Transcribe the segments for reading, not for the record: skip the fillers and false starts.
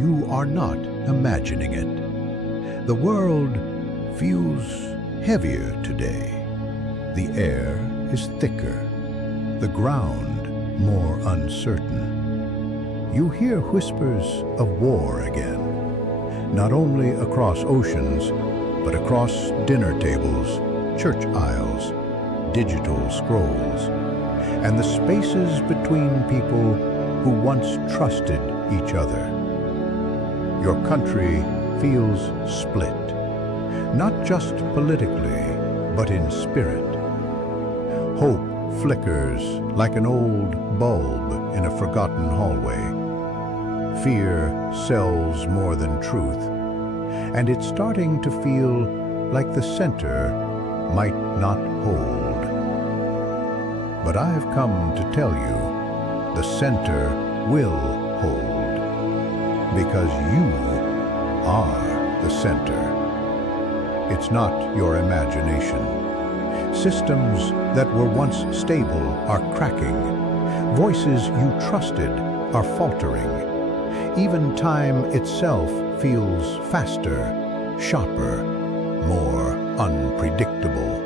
you are not imagining it. The world feels heavier today. The air is thicker, the ground more uncertain. You hear whispers of war again, not only across oceans, but across dinner tables, church aisles, digital scrolls, and the spaces between people who once trusted each other. Your country feels split, not just politically, but in spirit. Hope flickers like an old bulb in a forgotten hallway. Fear sells more than truth, and it's starting to feel like the center might not hold. But I've come to tell you, the center will hold, because you are the center. It's not your imagination. Systems that were once stable are cracking. Voices you trusted are faltering. Even time itself feels faster, sharper, more unpredictable.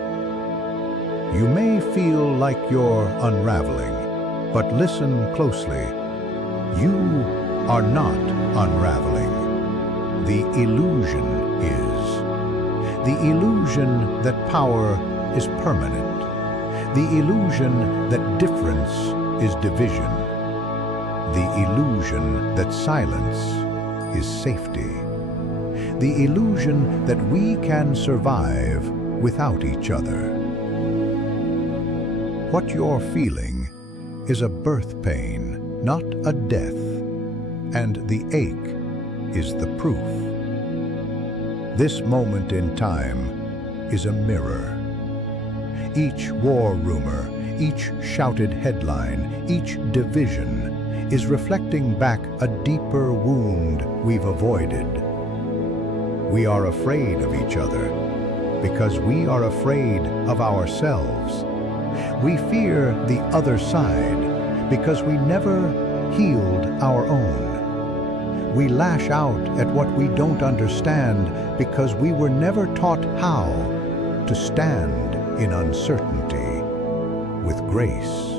You may feel like you're unraveling, but listen closely. You are not unraveling. The illusion is. The illusion that power is permanent. The illusion that difference is division. The illusion that silence is safety. The illusion that we can survive without each other. What you're feeling is a birth pain, not a death, and the ache is the proof. This moment in time is a mirror. Each war rumor, each shouted headline, each division is reflecting back a deeper wound we've avoided. We are afraid of each other because we are afraid of ourselves. We fear the other side because we never healed our own. We lash out at what we don't understand because we were never taught how to stand in uncertainty with grace.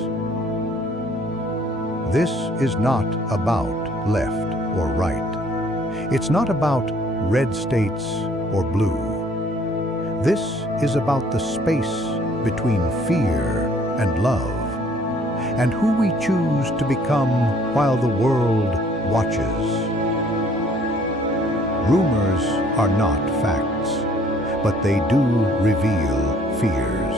This is not about left or right. It's not about red states or blue. This is about the space between fear and love, and who we choose to become while the world watches. Rumors are not facts, but they do reveal fears.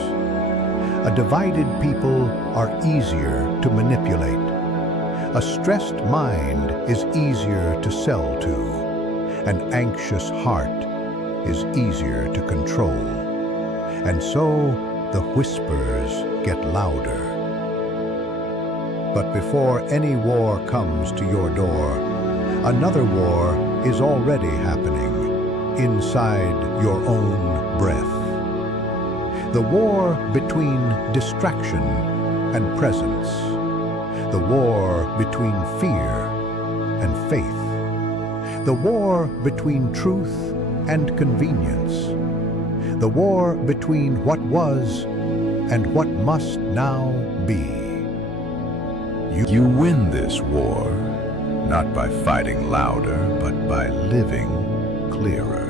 A divided people are easier to manipulate. A stressed mind is easier to sell to. An anxious heart is easier to control. And so the whispers get louder. But before any war comes to your door, another war is already happening inside your own breath. The war between distraction and presence. The war between fear and faith. The war between truth and convenience. The war between what was and what must now be. You win this war, not by fighting louder, but by living clearer.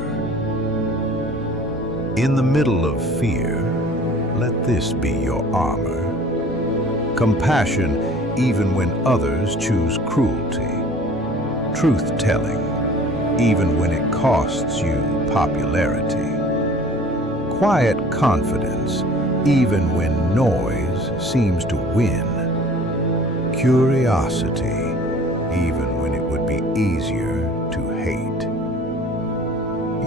In the middle of fear, let this be your armor. Compassion even when others choose cruelty. Truth-telling even when it costs you popularity. Quiet confidence even when noise seems to win. Curiosity even when it would be easier to hate.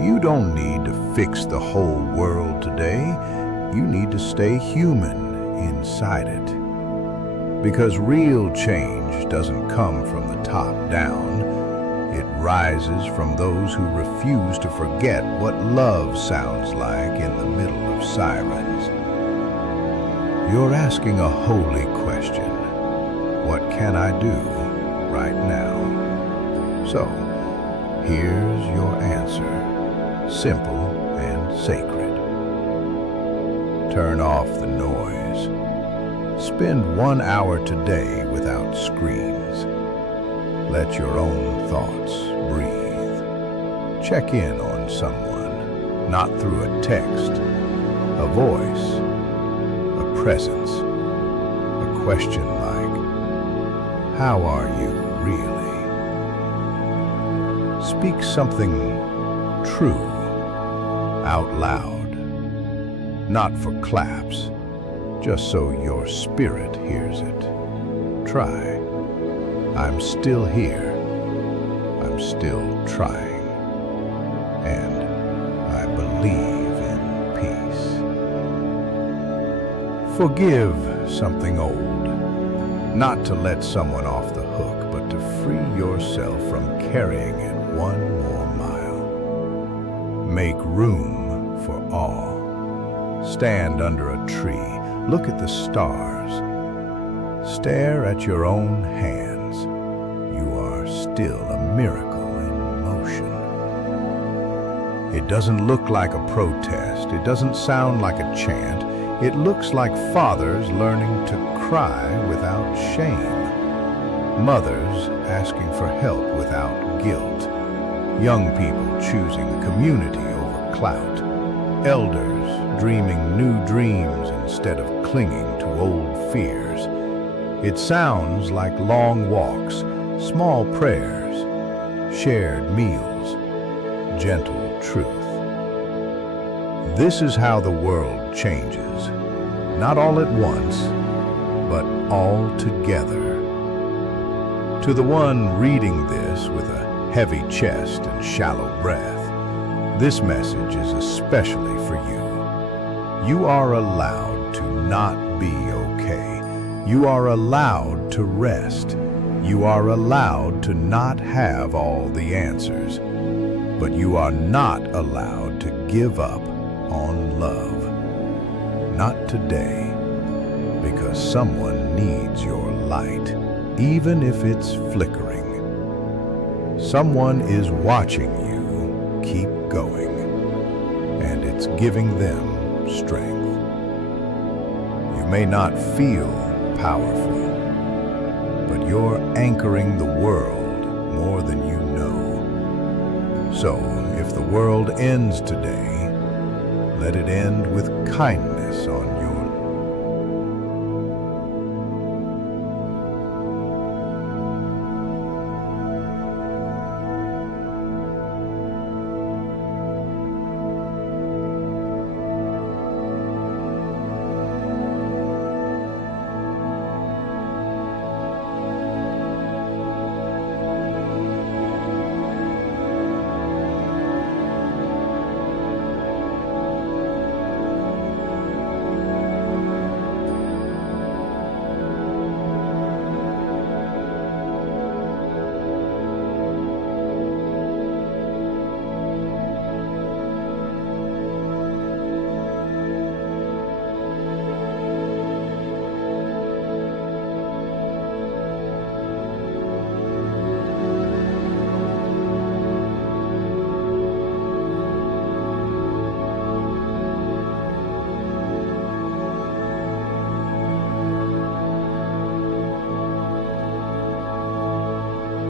You don't need to fix the whole world today. You need to stay human inside it. Because real change doesn't come from the top down. It rises from those who refuse to forget what love sounds like in the middle of sirens. You're asking a holy question. What can I do right now? So, Here's your answer, simple and sacred. Turn off the noise. Spend 1 hour today without screens. Let your own thoughts breathe. Check in on someone, not through a text, a voice, a presence, a question like, how are you really? Speak something true, out loud, not for claps, just so your spirit hears it. Try. I'm still here. I'm still trying. And I believe in peace. Forgive something old. Not to let someone off the hook, but to free yourself from carrying it 1 more mile. Make room for awe. Stand under a tree. Look at the stars. Stare at your own hands. You are still a miracle in motion. It doesn't look like a protest. It doesn't sound like a chant. It looks like fathers learning to cry without shame. Mothers asking for help without guilt. Young people choosing community over clout. Elders dreaming new dreams instead of clinging to old fears. It sounds like long walks, small prayers, shared meals, gentle truth. This is how the world changes, not all at once, but all together. To the one reading this with a heavy chest and shallow breath, this message is especially for you. You are allowed to not be okay. You are allowed to rest. You are allowed to not have all the answers. But you are not allowed to give up on love. Not today, because someone needs your light, even if it's flickering. Someone is watching you keep going, and it's giving them strength. You may not feel powerful, but you're anchoring the world more than you know. So, if the world ends today, let it end with kindness on